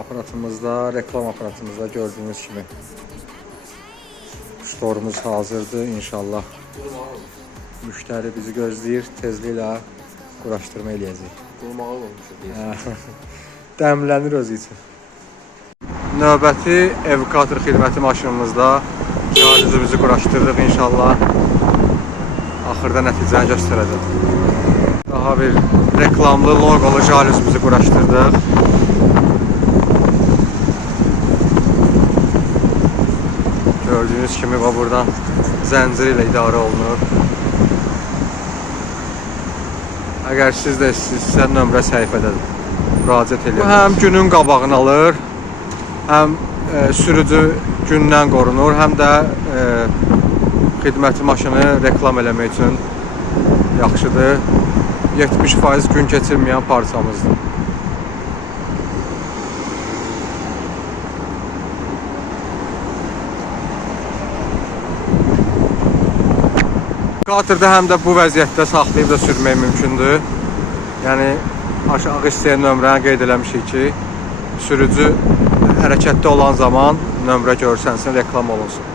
aparatımızda, reklam aparatımızda gördüğünüz kimi storumuz hazırdır. İnşallah müşteri bizi gözləyir, tezliklə quraşdırma eləyəcək. Qurmağı olmuş. Dəmlənir özü üçün. Növbəti evakuator xidməti maşınımızda jalüzümüzü quraşdırdıq inşallah. Axırda nəticəni göstərəcək. Daha bir reklamlı loqolu jalüzümüzü quraşdırdıq. Gördüğünüz kimi buradan zəncir ilə idarə olunur. Əgər siz də istəyirsinizsə nömrə səhifədədir. Müraciət edin. Bu həm günün qabağını alır, həm sürücü gündən qorunur, həm də xidməti maşını reklam eləmək üçün yaxşıdır. 70% gün keçirməyən parçamızdır. Evakuatorda həm də bu vəziyyətdə saxlayıb da sürmək mümkündür. Yəni aşağı istəyən nömrəni qeyd eləmişik ki, sürücü hərəkətdə olan zaman nömrə görsənsin, reklam olunsun.